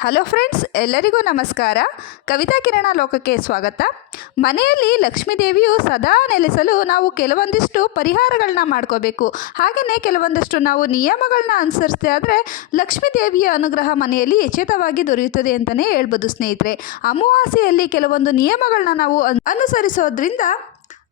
Hello friends, ಎಲ್ಲರಿಗೂ ನಮಸ್ಕಾರ. ಕವಿತಾ ಕಿರಣ ಲೋಕಕ್ಕೆ ಸ್ವಾಗತ. ಮನೆಯಲ್ಲಿ ಲಕ್ಷ್ಮೀ ದೇವಿಯು ಸದಾ ನೆಲೆಸಲು ನಾವು ಕೆಲವೊಂದಿಷ್ಟು ಪರಿಹಾರಗಳನ್ನ ಮಾಡ್ಕೋಬೇಕು. ಹಾಗೆಯೇ ಕೆಲವೊಂದಷ್ಟು ನಾವು ನಿಯಮಗಳನ್ನ ಅನುಸರಿಸ್ತೇ ಆದರೆ ಲಕ್ಷ್ಮೀ ದೇವಿಯ ಅನುಗ್ರಹ ಮನೆಯಲ್ಲಿ ಯಚೇತವಾಗಿ ದೊರೆಯುತ್ತದೆ ಅಂತಲೇ ಹೇಳ್ಬೋದು ಸ್ನೇಹಿತರೆ. ಅಮಾವಾಸ್ಯೆಯಲ್ಲಿ ಕೆಲವೊಂದು ನಿಯಮಗಳನ್ನ ನಾವು ಅನ್- ಅನುಸರಿಸೋದ್ರಿಂದ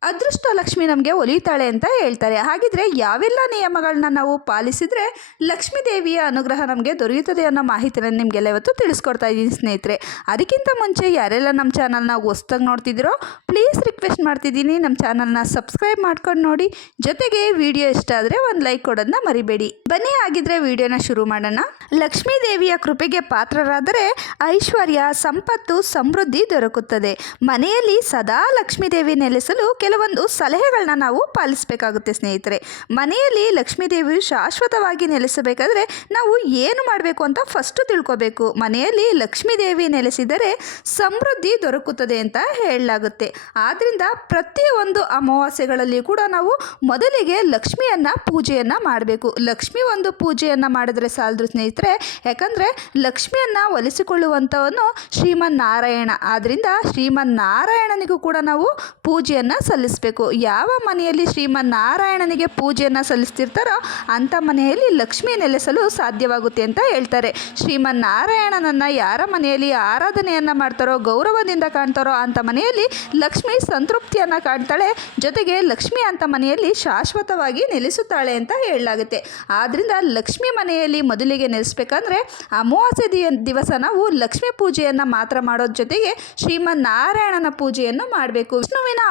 ಅದೃಷ್ಟ ಲಕ್ಷ್ಮಿ ನಮಗೆ ಒಲಿತಾಳೆ ಅಂತ ಹೇಳ್ತಾರೆ. ಹಾಗಿದ್ರೆ ಯಾವೆಲ್ಲ ನಿಯಮಗಳನ್ನ ನಾವು ಪಾಲಿಸಿದರೆ ಲಕ್ಷ್ಮೀ ದೇವಿಯ ಅನುಗ್ರಹ ನಮಗೆ ದೊರೆಯುತ್ತದೆ ಅನ್ನೋ ಮಾಹಿತಿನ ನಿಮಗೆಲ್ಲ ಇವತ್ತು ತಿಳಿಸ್ಕೊಡ್ತಾ ಇದ್ದೀನಿ ಸ್ನೇಹಿತರೆ. ಅದಕ್ಕಿಂತ ಮುಂಚೆ ಯಾರೆಲ್ಲ ನಮ್ಮ ಚಾನಲ್ನ ಹೊಸ್ದಾಗಿ ನೋಡ್ತಿದ್ದೀರೋ ಪ್ಲೀಸ್ ರಿಕ್ವೆಸ್ಟ್ ಮಾಡ್ತಿದ್ದೀನಿ. ನಮ್ಮ ಚಾನಲ್ನ ಸಬ್ಸ್ಕ್ರೈಬ್ ಮಾಡ್ಕೊಂಡು ನೋಡಿ. ಜೊತೆಗೆ ವಿಡಿಯೋ ಇಷ್ಟ ಆದರೆ ಒಂದು ಲೈಕ್ ಕೊಡೋದನ್ನ ಮರಿಬೇಡಿ. ಬನ್ನಿ ಆಗಿದ್ರೆ ವಿಡಿಯೋನ ಶುರು ಮಾಡೋಣ. ಲಕ್ಷ್ಮೀ ದೇವಿಯ ಕೃಪೆಗೆ ಪಾತ್ರರಾದರೆ ಐಶ್ವರ್ಯ, ಸಂಪತ್ತು, ಸಮೃದ್ಧಿ ದೊರಕುತ್ತದೆ. ಮನೆಯಲ್ಲಿ ಸದಾ ಲಕ್ಷ್ಮೀ ದೇವಿ ನೆಲೆಸಲು ಕೆಲವೊಂದು ಸಲಹೆಗಳನ್ನ ನಾವು ಪಾಲಿಸಬೇಕಾಗುತ್ತೆ, ಸ್ನೇಹಿತರೆ. ಮನೆಯಲ್ಲಿ ಲಕ್ಷ್ಮೀ ದೇವಿಯು ಶಾಶ್ವತವಾಗಿ ನೆಲೆಸಬೇಕಾದ್ರೆ ನಾವು ಏನು ಮಾಡಬೇಕು ಅಂತ ಫಸ್ಟು ತಿಳ್ಕೊಬೇಕು. ಮನೆಯಲ್ಲಿ ಲಕ್ಷ್ಮೀದೇವಿ ನೆಲೆಸಿದರೆ ಸಮೃದ್ಧಿ ದೊರಕುತ್ತದೆ ಅಂತ ಹೇಳಲಾಗುತ್ತೆ. ಆದ್ದರಿಂದ ಪ್ರತಿಯೊಂದು ಅಮಾವಾಸ್ಯೆಗಳಲ್ಲಿ ಕೂಡ ನಾವು ಮೊದಲಿಗೆ ಲಕ್ಷ್ಮಿಯನ್ನ ಪೂಜೆಯನ್ನ ಮಾಡಬೇಕು. ಲಕ್ಷ್ಮಿ ಒಂದು ಪೂಜೆಯನ್ನ ಮಾಡಿದ್ರೆ ಸಾಲದು, ಸ್ನೇಹಿತರೆ. ಯಾಕಂದ್ರೆ ಲಕ್ಷ್ಮಿಯನ್ನ ಒಲಿಸಿಕೊಳ್ಳುವಂಥವನು ಶ್ರೀಮನ್ನಾರಾಯಣ. ಆದ್ರಿಂದ ಶ್ರೀಮನ್ನಾರಾಯಣನಿಗೂ ಕೂಡ ನಾವು ಪೂಜೆಯನ್ನ ಯಾವ ಮನೆಯಲ್ಲಿ ಶ್ರೀಮನ್ನಾರಾಯಣನಿಗೆ ಪೂಜೆಯನ್ನು ಸಲ್ಲಿಸ್ತಿರ್ತಾರೋ ಅಂಥ ಮನೆಯಲ್ಲಿ ಲಕ್ಷ್ಮಿ ನೆಲೆಸಲು ಸಾಧ್ಯವಾಗುತ್ತೆ ಅಂತ ಹೇಳ್ತಾರೆ. ಶ್ರೀಮನ್ನಾರಾಯಣನನ್ನು ಯಾರ ಮನೆಯಲ್ಲಿ ಆರಾಧನೆಯನ್ನು ಮಾಡ್ತಾರೋ, ಗೌರವದಿಂದ ಕಾಣ್ತಾರೋ ಅಂಥ ಮನೆಯಲ್ಲಿ ಲಕ್ಷ್ಮಿ ಸಂತೃಪ್ತಿಯನ್ನು ಕಾಣ್ತಾಳೆ. ಜೊತೆಗೆ ಲಕ್ಷ್ಮಿ ಅಂತ ಮನೆಯಲ್ಲಿ ಶಾಶ್ವತವಾಗಿ ನೆಲೆಸುತ್ತಾಳೆ ಅಂತ ಹೇಳಲಾಗುತ್ತೆ. ಆದ್ದರಿಂದ ಲಕ್ಷ್ಮಿ ಮನೆಯಲ್ಲಿ ಮೊದಲಿಗೆ ನೆಲೆಸಬೇಕಂದ್ರೆ ಅಮಾವಾಸ್ಯೆ ದಿವಸ ನಾವು ಲಕ್ಷ್ಮಿ ಪೂಜೆಯನ್ನು ಮಾತ್ರ ಮಾಡೋದ್ರ ಜೊತೆಗೆ ಶ್ರೀಮನ್ನಾರಾಯಣನ ಪೂಜೆಯನ್ನು ಮಾಡಬೇಕು. ವಿಷ್ಣುವಿನ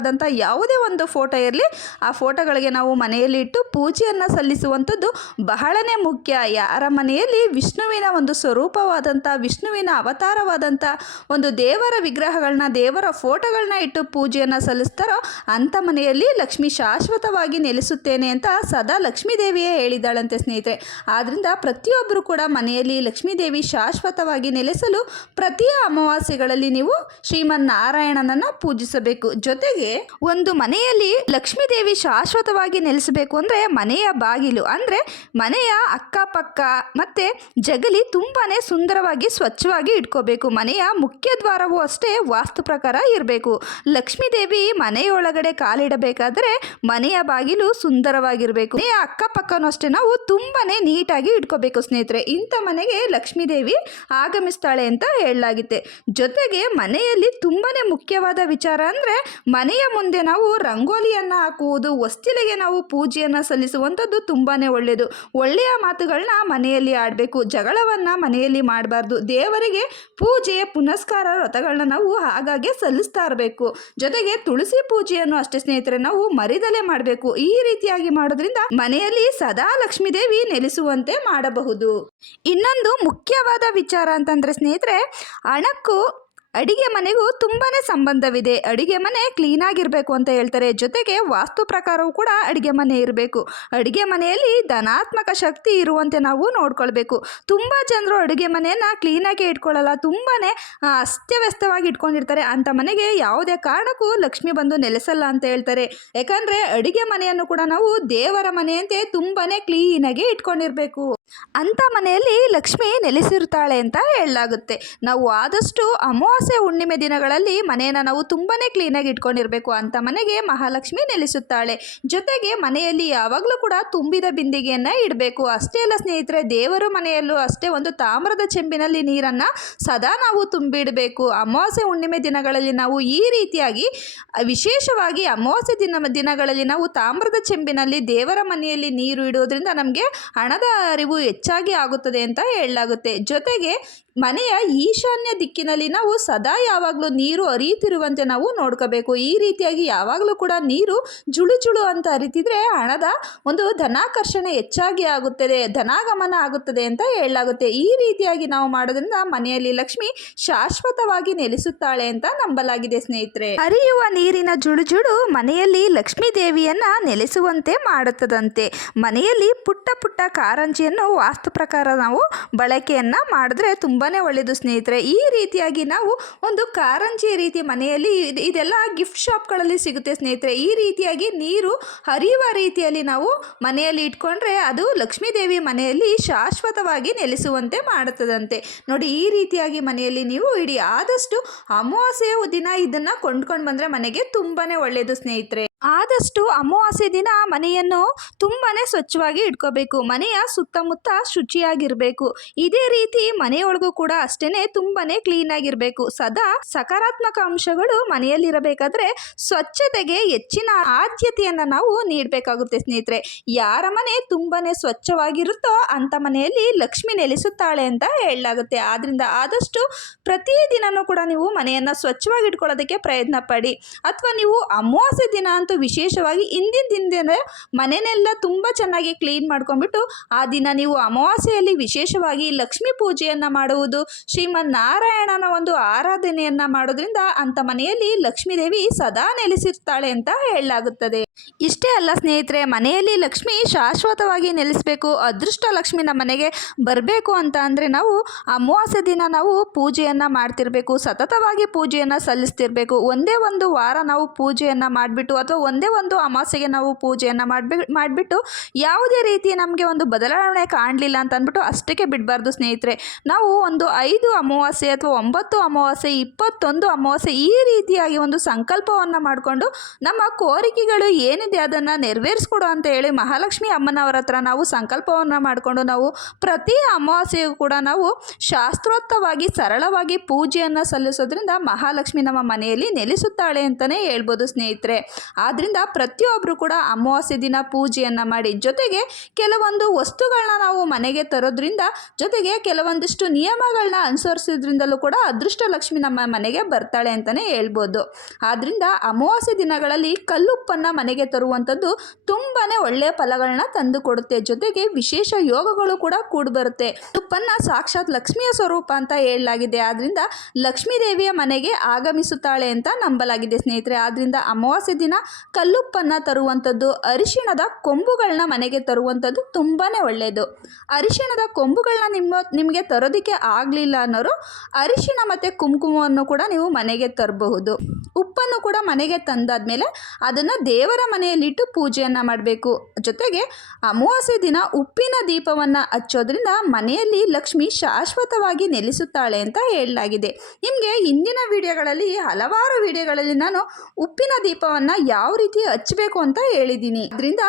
ಅವತಾರವಾದಂಥ ಯಾವುದೇ ಒಂದು ಫೋಟೋ ಇರಲಿ, ಆ ಫೋಟೋಗಳಿಗೆ ನಾವು ಮನೆಯಲ್ಲಿ ಇಟ್ಟು ಪೂಜೆಯನ್ನು ಸಲ್ಲಿಸುವಂಥದ್ದು ಬಹಳನೇ ಮುಖ್ಯ. ಯಾರ ಮನೆಯಲ್ಲಿ ವಿಷ್ಣುವಿನ ಒಂದು ಸ್ವರೂಪವಾದಂಥ, ವಿಷ್ಣುವಿನ ಅವತಾರವಾದಂಥ ಒಂದು ದೇವರ ವಿಗ್ರಹಗಳನ್ನ, ದೇವರ ಫೋಟೋಗಳನ್ನ ಇಟ್ಟು ಪೂಜೆಯನ್ನು ಸಲ್ಲಿಸ್ತಾರೋ ಅಂಥ ಮನೆಯಲ್ಲಿ ಲಕ್ಷ್ಮಿ ಶಾಶ್ವತವಾಗಿ ನೆಲೆಸುತ್ತೇನೆ ಅಂತ ಸದಾ ಲಕ್ಷ್ಮೀ ದೇವಿಯೇ ಹೇಳಿದ್ದಾಳಂತೆ ಸ್ನೇಹಿತರೆ. ಆದ್ದರಿಂದ ಪ್ರತಿಯೊಬ್ಬರು ಕೂಡ ಮನೆಯಲ್ಲಿ ಲಕ್ಷ್ಮೀ ದೇವಿ ಶಾಶ್ವತವಾಗಿ ನೆಲೆಸಲು ಪ್ರತಿ ಅಮಾವಾಸ್ಯೆಗಳಲ್ಲಿ ನೀವು ಶ್ರೀಮನ್ನಾರಾಯಣನನ್ನು ಪೂಜಿಸಬೇಕು. ಜೊತೆಗೆ ಒಂದು ಮನೆಯಲ್ಲಿ ಲಕ್ಷ್ಮೀದೇವಿ ಶಾಶ್ವತವಾಗಿ ನೆಲೆಸಬೇಕು ಅಂದರೆ ಮನೆಯ ಬಾಗಿಲು, ಅಂದರೆ ಮನೆಯ ಅಕ್ಕಪಕ್ಕ ಮತ್ತೆ ಜಗಲಿ ತುಂಬಾನೇ ಸುಂದರವಾಗಿ ಸ್ವಚ್ಛವಾಗಿ ಇಟ್ಕೋಬೇಕು. ಮನೆಯ ಮುಖ್ಯ ದ್ವಾರವೂ ಅಷ್ಟೇ ವಾಸ್ತು ಪ್ರಕಾರ ಇರಬೇಕು. ಲಕ್ಷ್ಮೀದೇವಿ ಮನೆಯೊಳಗಡೆ ಕಾಲಿಡಬೇಕಾದ್ರೆ ಮನೆಯ ಬಾಗಿಲು ಸುಂದರವಾಗಿರಬೇಕು. ಮನೆಯ ಅಕ್ಕಪಕ್ಕನೂ ಅಷ್ಟೇ ನಾವು ತುಂಬಾನೇ ನೀಟಾಗಿ ಇಟ್ಕೋಬೇಕು ಸ್ನೇಹಿತರೆ. ಇಂಥ ಮನೆಗೆ ಲಕ್ಷ್ಮೀದೇವಿ ಆಗಮಿಸ್ತಾಳೆ ಅಂತ ಹೇಳಲಾಗಿದೆ ಜೊತೆಗೆ ಮನೆಯಲ್ಲಿ ತುಂಬಾನೇ ಮುಖ್ಯವಾದ ವಿಚಾರ ಅಂದರೆ ಮನೆಯ ಮುಂದೆ ನಾವು ರಂಗೋಲಿಯನ್ನು ಹಾಕುವುದು, ಹೊಸ್ತಿಲಿಗೆ ನಾವು ಪೂಜೆಯನ್ನು ಸಲ್ಲಿಸುವಂಥದ್ದು ತುಂಬಾ ಒಳ್ಳೆಯದು ಒಳ್ಳೆಯ ಮಾತುಗಳನ್ನ ಮನೆಯಲ್ಲಿ ಆಡಬೇಕು, ಜಗಳವನ್ನು ಮನೆಯಲ್ಲಿ ಮಾಡಬಾರ್ದು. ದೇವರಿಗೆ ಪೂಜೆ ಪುನಸ್ಕಾರ ವ್ರತಗಳನ್ನ ನಾವು ಹಾಗಾಗೆ ಸಲ್ಲಿಸ್ತಾ ಇರಬೇಕು. ಜೊತೆಗೆ ತುಳಸಿ ಪೂಜೆಯನ್ನು ಅಷ್ಟೇ ಸ್ನೇಹಿತರೆ ನಾವು ಮರಿದಲೆ ಮಾಡಬೇಕು. ಈ ರೀತಿಯಾಗಿ ಮಾಡೋದ್ರಿಂದ ಮನೆಯಲ್ಲಿ ಸದಾ ಲಕ್ಷ್ಮೀ ದೇವಿ ನೆಲೆಸುವಂತೆ ಮಾಡಬಹುದು. ಇನ್ನೊಂದು ಮುಖ್ಯವಾದ ವಿಚಾರ ಅಂತಂದ್ರೆ ಸ್ನೇಹಿತರೆ ಹಣಕ್ಕೂ ಅಡಿಗೆ ಮನೆಗೂ ತುಂಬಾ ಸಂಬಂಧವಿದೆ. ಅಡಿಗೆ ಮನೆ ಕ್ಲೀನಾಗಿರಬೇಕು ಅಂತ ಹೇಳ್ತಾರೆ. ಜೊತೆಗೆ ವಾಸ್ತು ಪ್ರಕಾರವೂ ಕೂಡ ಅಡಿಗೆ ಮನೆ ಇರಬೇಕು. ಅಡಿಗೆ ಮನೆಯಲ್ಲಿ ಧನಾತ್ಮಕ ಶಕ್ತಿ ಇರುವಂತೆ ನಾವು ನೋಡ್ಕೊಳ್ಬೇಕು. ತುಂಬ ಜನರು ಅಡುಗೆ ಮನೆಯನ್ನು ಕ್ಲೀನಾಗಿ ಇಟ್ಕೊಳ್ಳಲ್ಲ. ತುಂಬಾ ಅಸ್ತವ್ಯಸ್ತವಾಗಿ ಇಟ್ಕೊಂಡಿರ್ತಾರೆ. ಅಂಥ ಮನೆಗೆ ಯಾವುದೇ ಕಾರಣಕ್ಕೂ ಲಕ್ಷ್ಮಿ ಬಂದು ನೆಲೆಸಲ್ಲ ಅಂತ ಹೇಳ್ತಾರೆ. ಯಾಕಂದರೆ ಅಡುಗೆ ಮನೆಯನ್ನು ಕೂಡ ನಾವು ದೇವರ ಮನೆಯಂತೆ ತುಂಬಾ ಕ್ಲೀನಾಗಿ ಇಟ್ಕೊಂಡಿರಬೇಕು. ಅಂಥ ಮನೆಯಲ್ಲಿ ಲಕ್ಷ್ಮಿ ನೆಲೆಸಿರ್ತಾಳೆ ಅಂತ ಹೇಳಲಾಗುತ್ತೆ. ನಾವು ಆದಷ್ಟು ಅಮಾವಾಸ್ಯೆ ಹುಣ್ಣಿಮೆ ದಿನಗಳಲ್ಲಿ ಮನೆಯನ್ನು ನಾವು ತುಂಬಾ ಕ್ಲೀನಾಗಿ ಇಟ್ಕೊಂಡಿರಬೇಕು ಅಂತ ಮನೆಗೆ ಮಹಾಲಕ್ಷ್ಮಿ ನೆಲೆಸುತ್ತಾಳೆ. ಜೊತೆಗೆ ಮನೆಯಲ್ಲಿ ಯಾವಾಗಲೂ ಕೂಡ ತುಂಬಿದ ಬಿಂದಿಗೆಯನ್ನು ಇಡಬೇಕು. ಅಷ್ಟೇ ಅಲ್ಲ ಸ್ನೇಹಿತರೆ, ದೇವರ ಮನೆಯಲ್ಲೂ ಅಷ್ಟೇ ಒಂದು ತಾಮ್ರದ ಚೆಂಬಿನಲ್ಲಿ ನೀರನ್ನು ಸದಾ ನಾವು ತುಂಬಿಡಬೇಕು. ಅಮಾವಾಸ್ಯೆ ಹುಣ್ಣಿಮೆ ದಿನಗಳಲ್ಲಿ ನಾವು ಈ ರೀತಿಯಾಗಿ, ವಿಶೇಷವಾಗಿ ಅಮಾವಾಸ್ಯೆ ದಿನ, ದಿನಗಳಲ್ಲಿ ನಾವು ತಾಮ್ರದ ಚೆಂಬಿನಲ್ಲಿ ದೇವರ ಮನೆಯಲ್ಲಿ ನೀರು ಇಡೋದ್ರಿಂದ ನಮಗೆ ಹಣದ ಅರಿವು ಹೆಚ್ಚಾಗಿ ಆಗುತ್ತದೆ ಅಂತ ಹೇಳಲಾಗುತ್ತೆ. ಜೊತೆಗೆ ಮನೆಯ ಈಶಾನ್ಯ ದಿಕ್ಕಿನಲ್ಲಿ ನಾವು ಸದಾ ಯಾವಾಗಲೂ ನೀರು ಹರಿಯುತ್ತಿರುವಂತೆ ನಾವು ನೋಡ್ಕೋಬೇಕು. ಈ ರೀತಿಯಾಗಿ ಯಾವಾಗಲೂ ಕೂಡ ನೀರು ಜುಳು ಜುಳು ಅಂತ ಹರಿತಿದ್ರೆ ಹಣದ ಒಂದು ಧನಾಕರ್ಷಣೆ ಹೆಚ್ಚಾಗಿ ಆಗುತ್ತದೆ, ಧನಾಗಮನ ಆಗುತ್ತದೆ ಅಂತ ಹೇಳಲಾಗುತ್ತೆ. ಈ ರೀತಿಯಾಗಿ ನಾವು ಮಾಡೋದ್ರಿಂದ ಮನೆಯಲ್ಲಿ ಲಕ್ಷ್ಮಿ ಶಾಶ್ವತವಾಗಿ ನೆಲೆಸುತ್ತಾಳೆ ಅಂತ ನಂಬಲಾಗಿದೆ ಸ್ನೇಹಿತರೆ. ಹರಿಯುವ ನೀರಿನ ಜುಳು ಜುಳು ಮನೆಯಲ್ಲಿ ಲಕ್ಷ್ಮೀ ದೇವಿಯನ್ನ ನೆಲೆಸುವಂತೆ ಮಾಡುತ್ತದಂತೆ. ಮನೆಯಲ್ಲಿ ಪುಟ್ಟ ಪುಟ್ಟ ಕಾರಂಜಿಯನ್ನು ವಾಸ್ತು ಪ್ರಕಾರ ನಾವು ಬಳಕೆಯನ್ನು ಮಾಡಿದ್ರೆ ತುಂಬಾ ಒಳ್ಳೆಯದು ಸ್ನೇಹಿತರೆ. ಈ ರೀತಿಯಾಗಿ ನಾವು ಒಂದು ಕಾರಂಜಿ ರೀತಿ ಮನೆಯಲ್ಲಿ ಇದು, ಇದೆಲ್ಲ ಗಿಫ್ಟ್ ಶಾಪ್ಗಳಲ್ಲಿ ಸಿಗುತ್ತೆ ಸ್ನೇಹಿತರೆ. ಈ ರೀತಿಯಾಗಿ ನೀರು ಹರಿಯುವ ರೀತಿಯಲ್ಲಿ ನಾವು ಮನೆಯಲ್ಲಿ ಇಟ್ಕೊಂಡ್ರೆ ಅದು ಲಕ್ಷ್ಮೀದೇವಿ ಮನೆಯಲ್ಲಿ ಶಾಶ್ವತವಾಗಿ ನೆಲೆಸುವಂತೆ ಮಾಡುತ್ತದಂತೆ. ನೋಡಿ, ಈ ರೀತಿಯಾಗಿ ಮನೆಯಲ್ಲಿ ನೀವು ಇಡಿ ಆದಷ್ಟು ಅಮಾವಾಸ್ಯೆಯ ದಿನ ಇದನ್ನು ಕೊಂಡ್ಕೊಂಡು ಬಂದರೆ ಮನೆಗೆ ತುಂಬಾ ಒಳ್ಳೆಯದು ಸ್ನೇಹಿತರೆ. ಆದಷ್ಟು ಅಮಾವಾಸ್ಯೆ ದಿನ ಮನೆಯನ್ನು ತುಂಬಾ ಸ್ವಚ್ಛವಾಗಿ ಇಟ್ಕೋಬೇಕು. ಮನೆಯ ಸುತ್ತಮುತ್ತ ಶುಚಿಯಾಗಿರಬೇಕು. ಇದೇ ರೀತಿ ಮನೆಯೊಳಗೂ ಕೂಡ ಅಷ್ಟೇ ತುಂಬಾ ಕ್ಲೀನಾಗಿರಬೇಕು ಸದಾ ಸಕಾರಾತ್ಮಕ ಅಂಶಗಳು ಮನೆಯಲ್ಲಿರಬೇಕಾದ್ರೆ ಸ್ವಚ್ಛತೆಗೆ ಹೆಚ್ಚಿನ ಆದ್ಯತೆಯನ್ನು ನಾವು ನೀಡಬೇಕಾಗುತ್ತೆ ಸ್ನೇಹಿತರೆ. ಯಾರ ಮನೆ ತುಂಬಾ ಸ್ವಚ್ಛವಾಗಿರುತ್ತೋ ಅಂಥ ಮನೆಯಲ್ಲಿ ಲಕ್ಷ್ಮಿ ನೆಲೆಸುತ್ತಾಳೆ ಅಂತ ಹೇಳಲಾಗುತ್ತೆ. ಆದ್ದರಿಂದ ಆದಷ್ಟು ಪ್ರತಿದಿನವೂ ಕೂಡ ನೀವು ಮನೆಯನ್ನು ಸ್ವಚ್ಛವಾಗಿ ಇಟ್ಕೊಳ್ಳೋದಕ್ಕೆ ಪ್ರಯತ್ನ ಪಡಿ. ಅಥವಾ ನೀವು ಅಮಾವಾಸ್ಯೆ ದಿನ ಅಂತೂ ವಿಶೇಷವಾಗಿ ಹಿಂದಿನ ದಿನದಿಂದ ಮನೆಯನ್ನೆಲ್ಲ ತುಂಬ ಚೆನ್ನಾಗಿ ಕ್ಲೀನ್ ಮಾಡ್ಕೊಂಡ್ಬಿಟ್ಟು ಆ ದಿನ ನೀವು ಅಮಾವಾಸ್ಯೆಯಲ್ಲಿ ವಿಶೇಷವಾಗಿ ಲಕ್ಷ್ಮೀ ಪೂಜೆಯನ್ನು ಮಾಡುವುದು ಶ್ರೀಮನ್ ನಾರಾಯಣನ ಒಂದು ಆರಾಧನೆಯನ್ನು ಮಾಡೋದ್ರಿಂದ ಅಂಥ ಮನೆಯಲ್ಲಿ ಲಕ್ಷ್ಮೀದೇವಿ ಸದಾ ನೆಲೆಸಿರ್ತಾಳೆ ಅಂತ ಹೇಳಲಾಗುತ್ತದೆ. ಇಷ್ಟೇ ಅಲ್ಲ ಸ್ನೇಹಿತರೆ, ಮನೆಯಲ್ಲಿ ಲಕ್ಷ್ಮಿ ಶಾಶ್ವತವಾಗಿ ನೆಲೆಸಬೇಕು, ಅದೃಷ್ಟ ಲಕ್ಷ್ಮಿ ನಮ್ಮ ಮನೆಗೆ ಬರಬೇಕು ಅಂತ ಅಂದರೆ ನಾವು ಅಮಾವಾಸ್ಯೆ ದಿನ ನಾವು ಪೂಜೆಯನ್ನು ಮಾಡ್ತಿರಬೇಕು, ಸತತವಾಗಿ ಪೂಜೆಯನ್ನು ಸಲ್ಲಿಸ್ತಿರಬೇಕು. ಒಂದೇ ಒಂದು ವಾರ ನಾವು ಪೂಜೆಯನ್ನು ಮಾಡಿಬಿಟ್ಟು ಅಥವಾ ಒಂದೇ ಒಂದು ಅಮಾಸೆಗೆ ನಾವು ಪೂಜೆಯನ್ನು ಮಾಡಿಬಿ, ಮಾಡಿಬಿಟ್ಟು ಯಾವುದೇ ರೀತಿ ನಮಗೆ ಒಂದು ಬದಲಾವಣೆ ಕಾಣಲಿಲ್ಲ ಅಂತ ಅಂದ್ಬಿಟ್ಟು ಅಷ್ಟಕ್ಕೆ ಬಿಡಬಾರ್ದು ಸ್ನೇಹಿತರೆ. ನಾವು ಒಂದು ಐದು ಅಮಾವಾಸ್ಯೆ ಅಥವಾ ಒಂಬತ್ತು ಅಮಾವಾಸ್ಯೆ, ಇಪ್ಪತ್ತೊಂದು ಅಮಾವಾಸ್ಯೆ ಈ ರೀತಿಯಾಗಿ ಒಂದು ಸಂಕಲ್ಪವನ್ನು ಮಾಡಿಕೊಂಡು ನಮ್ಮ ಕೋರಿಕೆಗಳು ಏನಿದೆ ಅದನ್ನು ನೆರವೇರಿಸ್ಕೊಡು ಅಂತ ಹೇಳಿ ಮಹಾಲಕ್ಷ್ಮಿ ಅಮ್ಮನವರ ಹತ್ರ ನಾವು ಸಂಕಲ್ಪವನ್ನು ಮಾಡಿಕೊಂಡು ನಾವು ಪ್ರತಿ ಅಮಾವಾಸ್ಯೆಯೂ ಕೂಡ ನಾವು ಶಾಸ್ತ್ರೋತ್ತವಾಗಿ ಸರಳವಾಗಿ ಪೂಜೆಯನ್ನು ಸಲ್ಲಿಸೋದ್ರಿಂದ ಮಹಾಲಕ್ಷ್ಮಿ ನಮ್ಮ ಮನೆಯಲ್ಲಿ ನೆಲೆಸುತ್ತಾಳೆ ಅಂತಲೇ ಹೇಳ್ಬೋದು ಸ್ನೇಹಿತರೆ. ಆದ್ದರಿಂದ ಪ್ರತಿಯೊಬ್ಬರು ಕೂಡ ಅಮಾವಾಸ್ಯೆ ದಿನ ಪೂಜೆಯನ್ನು ಮಾಡಿ, ಜೊತೆಗೆ ಕೆಲವೊಂದು ವಸ್ತುಗಳನ್ನ ನಾವು ಮನೆಗೆ ತರೋದ್ರಿಂದ, ಜೊತೆಗೆ ಕೆಲವೊಂದಿಷ್ಟು ನಿಯಮಗಳನ್ನ ಅನುಸರಿಸೋದ್ರಿಂದಲೂ ಕೂಡ ಅದೃಷ್ಟ ಲಕ್ಷ್ಮಿ ನಮ್ಮ ಮನೆಗೆ ಬರ್ತಾಳೆ ಅಂತಲೇ ಹೇಳ್ಬೋದು. ಆದ್ದರಿಂದ ಅಮಾವಾಸ್ಯೆ ದಿನಗಳಲ್ಲಿ ಕಲ್ಲುಪ್ಪನ್ನು ಮನೆಗೆ ತರುವಂಥದ್ದು ತುಂಬಾ ಒಳ್ಳೆಯ ಫಲಗಳನ್ನ ತಂದು ಕೊಡುತ್ತೆ. ಜೊತೆಗೆ ವಿಶೇಷ ಯೋಗಗಳು ಕೂಡ ಕೂಡಿಬರುತ್ತೆ ಉಪ್ಪನ್ನು ಸಾಕ್ಷಾತ್ ಲಕ್ಷ್ಮಿಯ ಸ್ವರೂಪ ಅಂತ ಹೇಳಲಾಗಿದೆ. ಆದ್ದರಿಂದ ಲಕ್ಷ್ಮೀ ದೇವಿಯ ಮನೆಗೆ ಆಗಮಿಸುತ್ತಾಳೆ ಅಂತ ನಂಬಲಾಗಿದೆ ಸ್ನೇಹಿತರೆ. ಆದ್ದರಿಂದ ಅಮಾವಾಸ್ಯೆ ದಿನ ಕಲ್ಲುಪ್ಪನ್ನು ತರುವಂಥದ್ದು, ಅರಿಶಿಣದ ಕೊಂಬುಗಳನ್ನ ಮನೆಗೆ ತರುವಂಥದ್ದು ತುಂಬಾ ಒಳ್ಳೆಯದು ಅರಿಶಿಣದ ಕೊಂಬುಗಳನ್ನ ನಿಮ್ಮ, ನಿಮಗೆ ತರೋದಕ್ಕೆ ಆಗಲಿಲ್ಲ ಅನ್ನೋರು ಅರಿಶಿಣ ಮತ್ತು ಕುಂಕುಮವನ್ನು ಕೂಡ ನೀವು ಮನೆಗೆ ತರಬಹುದು. ಉಪ್ಪನ್ನು ಕೂಡ ಮನೆಗೆ ತಂದಾದ್ಮೇಲೆ ಅದನ್ನು ದೇವರ ಮನೆಯಲ್ಲಿಟ್ಟು ಪೂಜೆಯನ್ನು ಮಾಡಬೇಕು. ಜೊತೆಗೆ ಅಮಾವಾಸ್ಯೆ ದಿನ ಉಪ್ಪಿನ ದೀಪವನ್ನು ಹಚ್ಚೋದ್ರಿಂದ ಮನೆಯಲ್ಲಿ ಲಕ್ಷ್ಮಿ ಶಾಶ್ವತವಾಗಿ ನೆಲೆಸುತ್ತಾಳೆ ಅಂತ ಹೇಳಲಾಗಿದೆ. ನಿಮಗೆ ಇಂದಿನ ವಿಡಿಯೋಗಳಲ್ಲಿ, ಹಲವಾರು ವಿಡಿಯೋಗಳಲ್ಲಿ ನಾನು ಉಪ್ಪಿನ ದೀಪವನ್ನು ಯಾವ ರೀತಿ ಹಚ್ಚಬೇಕು ಅಂತ ಹೇಳಿದ್ದೀನಿ. ಅದರಿಂದ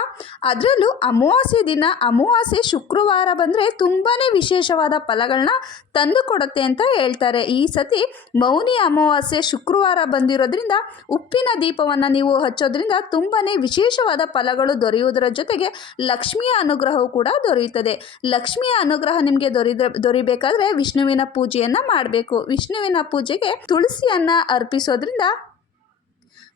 ಅದರಲ್ಲೂ ಅಮಾವಾಸ್ಯೆ ದಿನ, ಅಮಾವಾಸ್ಯೆ ಶುಕ್ರವಾರ ಬಂದರೆ ತುಂಬಾ ವಿಶೇಷವಾದ ಫಲಗಳನ್ನ ತಂದು ಕೊಡುತ್ತೆ ಅಂತ ಹೇಳ್ತಾರೆ. ಈ ಸತಿ ಮೌನಿ ಅಮಾವಾಸ್ಯೆ ಶುಕ್ರವಾರ ಬಂದಿರೋದ್ರಿಂದ ಉಪ್ಪಿನ ದೀಪವನ್ನು ನೀವು ಹಚ್ಚೋದ್ರಿಂದ ತುಂಬಾ ವಿಶೇಷವಾದ ಫಲಗಳು ದೊರೆಯುವುದರ ಜೊತೆಗೆ ಲಕ್ಷ್ಮಿಯ ಅನುಗ್ರಹವು ಕೂಡ ದೊರೆಯುತ್ತದೆ. ಲಕ್ಷ್ಮಿಯ ಅನುಗ್ರಹ ನಿಮಗೆ ದೊರೆದ ದೊರಿಬೇಕಾದ್ರೆ ವಿಷ್ಣುವಿನ ಪೂಜೆಯನ್ನು ಮಾಡಬೇಕು. ವಿಷ್ಣುವಿನ ಪೂಜೆಗೆ ತುಳಸಿಯನ್ನು ಅರ್ಪಿಸೋದ್ರಿಂದ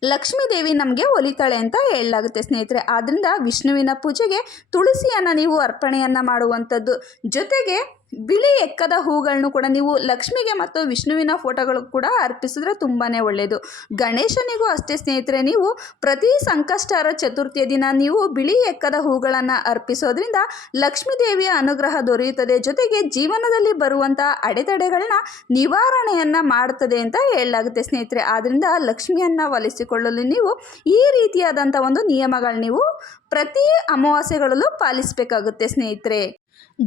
ಲಕ್ಷ್ಮೀ ದೇವಿ ನಮಗೆ ಒಲಿತಾಳೆ ಅಂತ ಹೇಳಲಾಗುತ್ತೆ ಸ್ನೇಹಿತರೆ. ಆದ್ದರಿಂದ ವಿಷ್ಣುವಿನ ಪೂಜೆಗೆ ತುಳಸಿಯನ್ನು ನೀವು ಅರ್ಪಣೆಯನ್ನು ಮಾಡುವಂಥದ್ದು. ಜೊತೆಗೆ ಬಿಳಿ ಎಕ್ಕದ ಹೂಗಳನ್ನು ಕೂಡ ನೀವು ಲಕ್ಷ್ಮಿಗೆ ಮತ್ತು ವಿಷ್ಣುವಿನ ಫೋಟೋಗಳು ಕೂಡ ಅರ್ಪಿಸಿದ್ರೆ ತುಂಬಾ ಒಳ್ಳೆಯದು ಗಣೇಶನಿಗೂ ಅಷ್ಟೇ ಸ್ನೇಹಿತರೆ, ನೀವು ಪ್ರತಿ ಸಂಕಷ್ಟರ ಚತುರ್ಥಿಯ ದಿನ ನೀವು ಬಿಳಿ ಎಕ್ಕದ ಹೂಗಳನ್ನು ಅರ್ಪಿಸೋದ್ರಿಂದ ಲಕ್ಷ್ಮೀ ದೇವಿಯ ಅನುಗ್ರಹ ದೊರೆಯುತ್ತದೆ. ಜೊತೆಗೆ ಜೀವನದಲ್ಲಿ ಬರುವಂಥ ಅಡೆತಡೆಗಳನ್ನ ನಿವಾರಣೆಯನ್ನು ಮಾಡುತ್ತದೆ ಅಂತ ಹೇಳಲಾಗುತ್ತೆ ಸ್ನೇಹಿತರೆ. ಆದ್ದರಿಂದ ಲಕ್ಷ್ಮಿಯನ್ನು ಒಲಿಸಿಕೊಳ್ಳಲು ನೀವು ಈ ರೀತಿಯಾದಂಥ ಒಂದು ನಿಯಮಗಳು ನೀವು ಪ್ರತಿ ಅಮಾವಾಸ್ಯೆಗಳಲ್ಲೂ ಪಾಲಿಸಬೇಕಾಗುತ್ತೆ ಸ್ನೇಹಿತರೆ.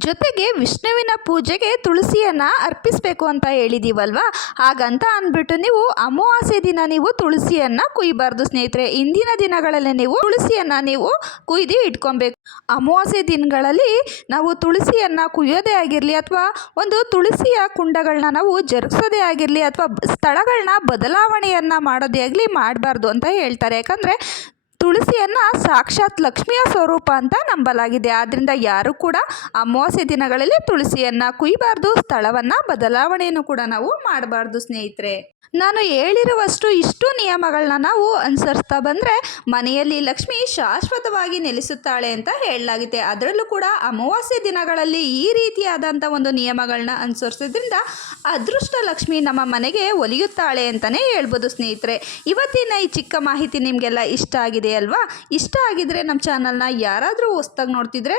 ಜೊತೆಗೆ ವಿಷ್ಣುವಿನ ಪೂಜೆಗೆ ತುಳಸಿಯನ್ನು ಅರ್ಪಿಸಬೇಕು ಅಂತ ಹೇಳಿದ್ದೀವಲ್ವಾ ಹಾಗಂತ ಅಂದ್ಬಿಟ್ಟು ನೀವು ಅಮಾವಾಸ್ಯೆ ದಿನ ನೀವು ತುಳಸಿಯನ್ನು ಕುಯ್ಬಾರ್ದು ಸ್ನೇಹಿತರೆ. ಇಂದಿನ ದಿನಗಳಲ್ಲಿ ನೀವು ತುಳಸಿಯನ್ನು ನೀವು ಕುಯ್ದು ಇಟ್ಕೊಬೇಕು. ಅಮಾವಾಸ್ಯೆ ದಿನಗಳಲ್ಲಿ ನಾವು ತುಳಸಿಯನ್ನು ಕುಯ್ಯೋದೇ ಆಗಿರಲಿ ಅಥವಾ ಒಂದು ತುಳಸಿಯ ಕುಂಡಗಳನ್ನ ನಾವು ಜರುಗಿಸೋದೇ ಆಗಿರಲಿ ಅಥವಾ ಸ್ಥಳಗಳನ್ನ ಬದಲಾವಣೆಯನ್ನು ಮಾಡೋದೇ ಆಗಲಿ ಮಾಡಬಾರ್ದು ಅಂತ ಹೇಳ್ತಾರೆ. ಯಾಕಂದರೆ ತುಳಸಿಯನ್ನು ಸಾಕ್ಷಾತ್ ಲಕ್ಷ್ಮಿಯ ಸ್ವರೂಪ ಅಂತ ನಂಬಲಾಗಿದೆ. ಆದ್ದರಿಂದ ಯಾರು ಕೂಡ ಅಮಾವಾಸ್ಯೆ ದಿನಗಳಲ್ಲಿ ತುಳಸಿಯನ್ನು ಕುಯ್ಬಾರ್ದು, ಸ್ಥಳವನ್ನು ಬದಲಾವಣೆಯನ್ನು ಕೂಡ ನಾವು ಮಾಡಬಾರ್ದು, ಸ್ನೇಹಿತರೆ. ನಾನು ಹೇಳಿರುವಷ್ಟು ಇಷ್ಟು ನಿಯಮಗಳನ್ನ ನಾವು ಅನುಸರಿಸ್ತಾ ಬಂದರೆ ಮನೆಯಲ್ಲಿ ಲಕ್ಷ್ಮಿ ಶಾಶ್ವತವಾಗಿ ನೆಲೆಸುತ್ತಾಳೆ ಅಂತ ಹೇಳಲಾಗಿದೆ. ಅದರಲ್ಲೂ ಕೂಡ ಅಮಾವಾಸ್ಯೆ ದಿನಗಳಲ್ಲಿ ಈ ರೀತಿಯಾದಂಥ ಒಂದು ನಿಯಮಗಳನ್ನ ಅನುಸರಿಸೋದ್ರಿಂದ ಅದೃಷ್ಟ ಲಕ್ಷ್ಮಿ ನಮ್ಮ ಮನೆಗೆ ಒಲಿಯುತ್ತಾಳೆ ಅಂತಲೇ ಹೇಳ್ಬೋದು ಸ್ನೇಹಿತರೆ. ಇವತ್ತಿನ ಈ ಚಿಕ್ಕ ಮಾಹಿತಿ ನಿಮಗೆಲ್ಲ ಇಷ್ಟ ಆಗಿದೆ ಅಲ್ವಾ? ಇಷ್ಟ ಆಗಿದ್ರೆ ನಮ್ಮ ಚಾನಲ್ನ ಯಾರಾದರೂ ಹೊಸ್ದಾಗಿ ನೋಡ್ತಿದ್ರೆ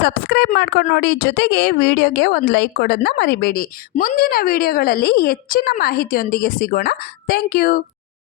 ಸಬ್ಸ್ಕ್ರೈಬ್ ಮಾಡ್ಕೊಂಡು ನೋಡಿ, ಜೊತೆಗೆ ವಿಡಿಯೋಗೆ ಒಂದು ಲೈಕ್ ಕೊಡೋದನ್ನ ಮರಿಬೇಡಿ. ಮುಂದಿನ ವಿಡಿಯೋಗಳಲ್ಲಿ ಹೆಚ್ಚಿನ ಮಾಹಿತಿಯೊಂದಿಗೆ ಸಿಗೋಣ. Thank you